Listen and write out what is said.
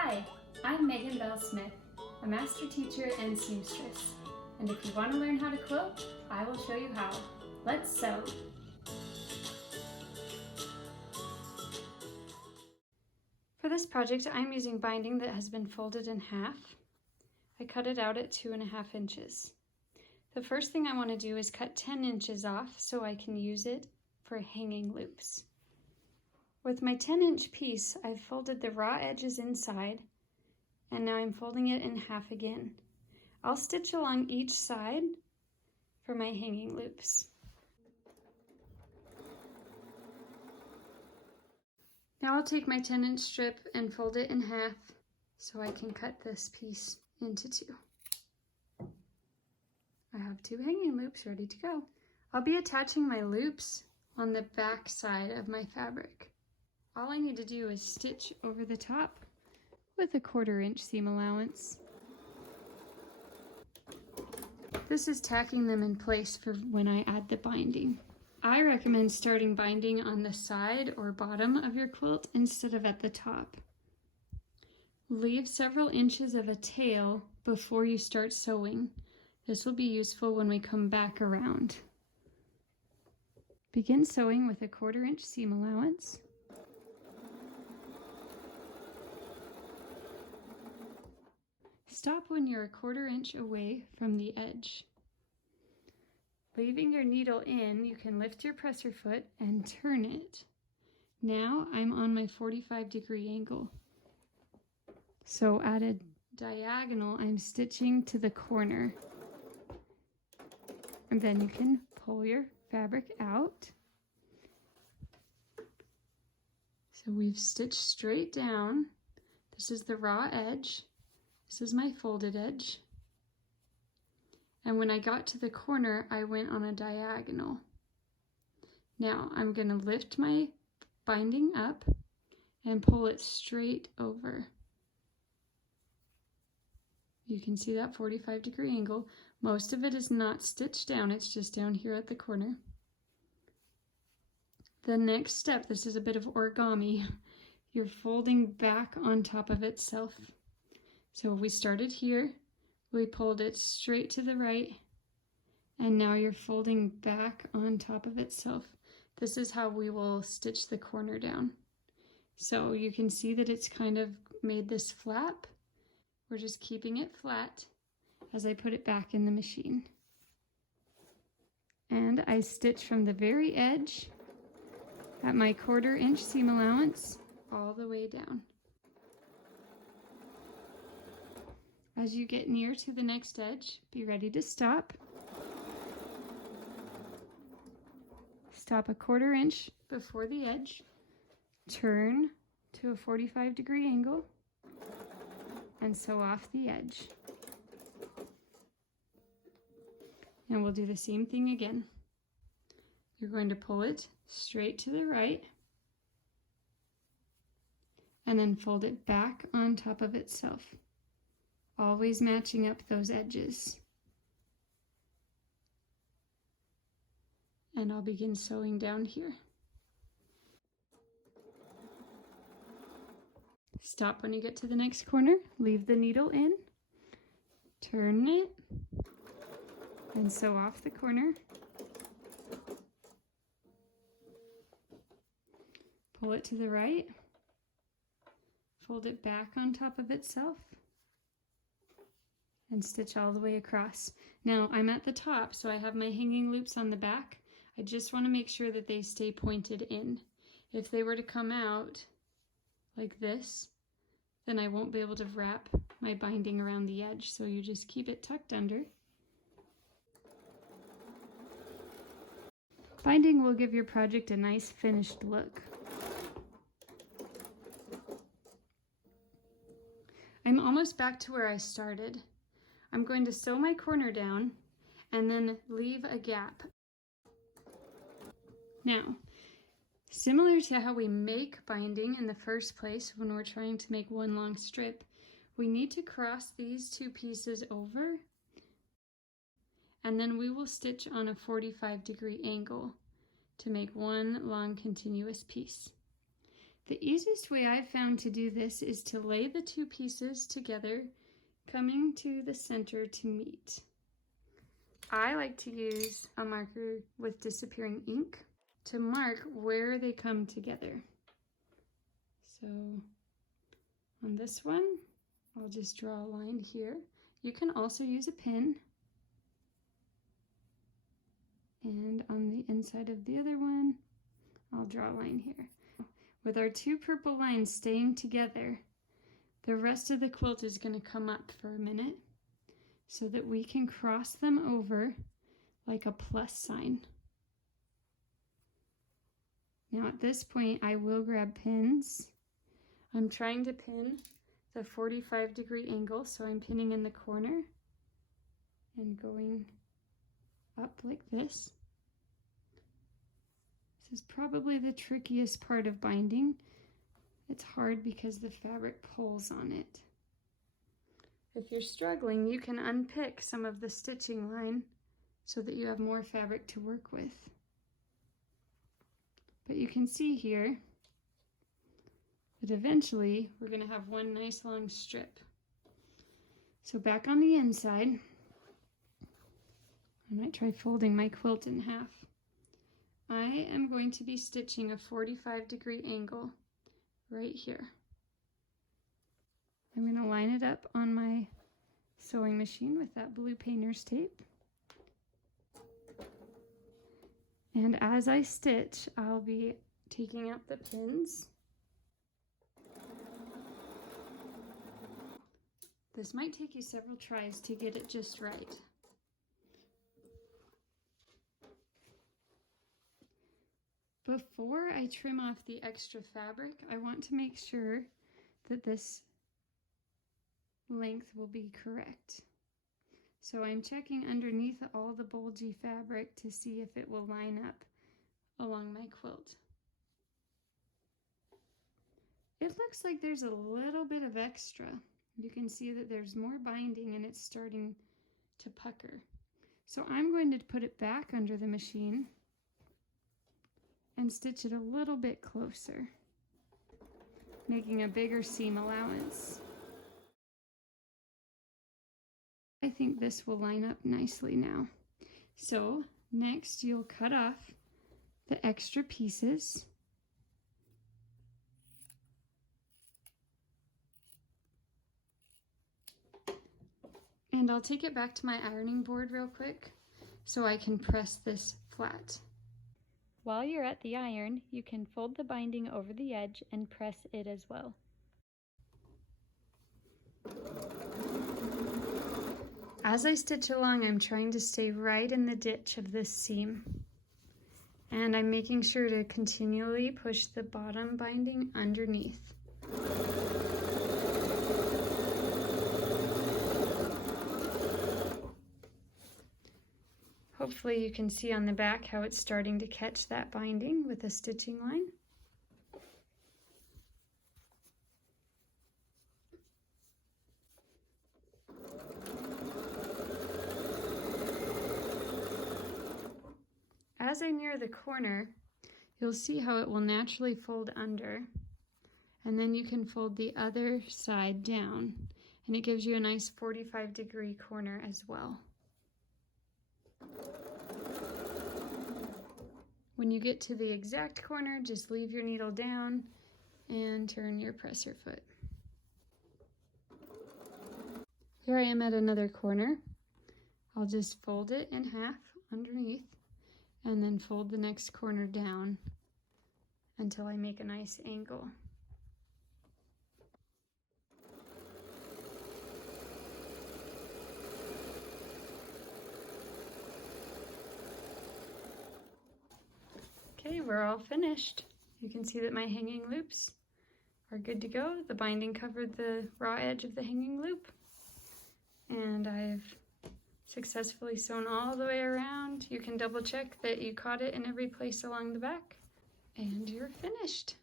Hi, I'm Megan Bell Smith, a master teacher and seamstress. And if you want to learn how to quilt, I will show you how. Let's sew. For this project, I'm using binding that has been folded in half. I cut it out at 2.5 inches. The first thing I want to do is cut 10 inches off so I can use it for hanging loops. With my 10-inch piece, I've folded the raw edges inside, and now I'm folding it in half again. I'll stitch along each side for my hanging loops. Now I'll take my 10-inch strip and fold it in half so I can cut this piece into two. I have 2 hanging loops ready to go. I'll be attaching my loops on the back side of my fabric. All I need to do is stitch over the top with a 1/4 inch seam allowance. This is tacking them in place for when I add the binding. I recommend starting binding on the side or bottom of your quilt instead of at the top. Leave several inches of a tail before you start sewing. This will be useful when we come back around. Begin sewing with a 1/4 inch seam allowance. Stop when you're a 1/4 inch away from the edge. Leaving your needle in, you can lift your presser foot and turn it. Now I'm on my 45-degree angle. So at a diagonal, I'm stitching to the corner. And then you can pull your fabric out. So we've stitched straight down. This is the raw edge. This is my folded edge. And when I got to the corner, I went on a diagonal. Now I'm going to lift my binding up and pull it straight over. You can see that 45-degree angle. Most of it is not stitched down, it's just down here at the corner. The next step, this is a bit of origami. You're folding back on top of itself. So we started here, we pulled it straight to the right, and now you're folding back on top of itself. This is how we will stitch the corner down. So you can see that it's kind of made this flap. We're just keeping it flat as I put it back in the machine. And I stitch from the very edge at my 1/4 inch seam allowance all the way down. As you get near to the next edge, be ready to stop. Stop a 1/4 inch before the edge. Turn to a 45-degree angle and sew off the edge. And we'll do the same thing again. You're going to pull it straight to the right and then fold it back on top of itself, always matching up those edges. And I'll begin sewing down here. Stop when you get to the next corner, leave the needle in, turn it, and sew off the corner. Pull it to the right, fold it back on top of itself, and stitch all the way across. Now I'm at the top, so I have my hanging loops on the back. I just want to make sure that they stay pointed in. If they were to come out like this, then I won't be able to wrap my binding around the edge, so you just keep it tucked under. Binding will give your project a nice finished look. I'm almost back to where I started. I'm going to sew my corner down and then leave a gap. Now, similar to how we make binding in the first place when we're trying to make one long strip, we need to cross these 2 pieces over, and then we will stitch on a 45-degree angle to make one long continuous piece. The easiest way I've found to do this is to lay the two pieces together, coming to the center to meet. I like to use a marker with disappearing ink to mark where they come together. So on this one, I'll just draw a line here. You can also use a pin. And on the inside of the other one, I'll draw a line here. With our two purple lines staying together, the rest of the quilt is going to come up for a minute so that we can cross them over like a plus sign. Now at this point, I will grab pins. I'm trying to pin the 45-degree angle, so I'm pinning in the corner and going up like this. This is probably the trickiest part of binding. It's hard because the fabric pulls on it. If you're struggling, you can unpick some of the stitching line so that you have more fabric to work with. But you can see here that eventually we're going to have one nice long strip. So back on the inside, I might try folding my quilt in half. I am going to be stitching a 45-degree angle right here. I'm going to line it up on my sewing machine with that blue painter's tape. And as I stitch, I'll be taking out the pins. This might take you several tries to get it just right. Before I trim off the extra fabric, I want to make sure that this length will be correct. So I'm checking underneath all the bulgy fabric to see if it will line up along my quilt. It looks like there's a little bit of extra. You can see that there's more binding and it's starting to pucker. So I'm going to put it back under the machine and stitch it a little bit closer, making a bigger seam allowance. I think this will line up nicely now. So next you'll cut off the extra pieces. And I'll take it back to my ironing board real quick so I can press this flat. While you're at the iron, you can fold the binding over the edge and press it as well. As I stitch along, I'm trying to stay right in the ditch of this seam. And I'm making sure to continually push the bottom binding underneath. Hopefully you can see on the back how it's starting to catch that binding with a stitching line. As I near the corner, you'll see how it will naturally fold under, and then you can fold the other side down, and it gives you a nice 45-degree corner as well. When you get to the exact corner, just leave your needle down and turn your presser foot. Here I am at another corner. I'll just fold it in half underneath and then fold the next corner down until I make a nice angle. Okay, we're all finished. You can see that my hanging loops are good to go. The binding covered the raw edge of the hanging loop, and I've successfully sewn all the way around. You can double check that you caught it in every place along the back, and you're finished.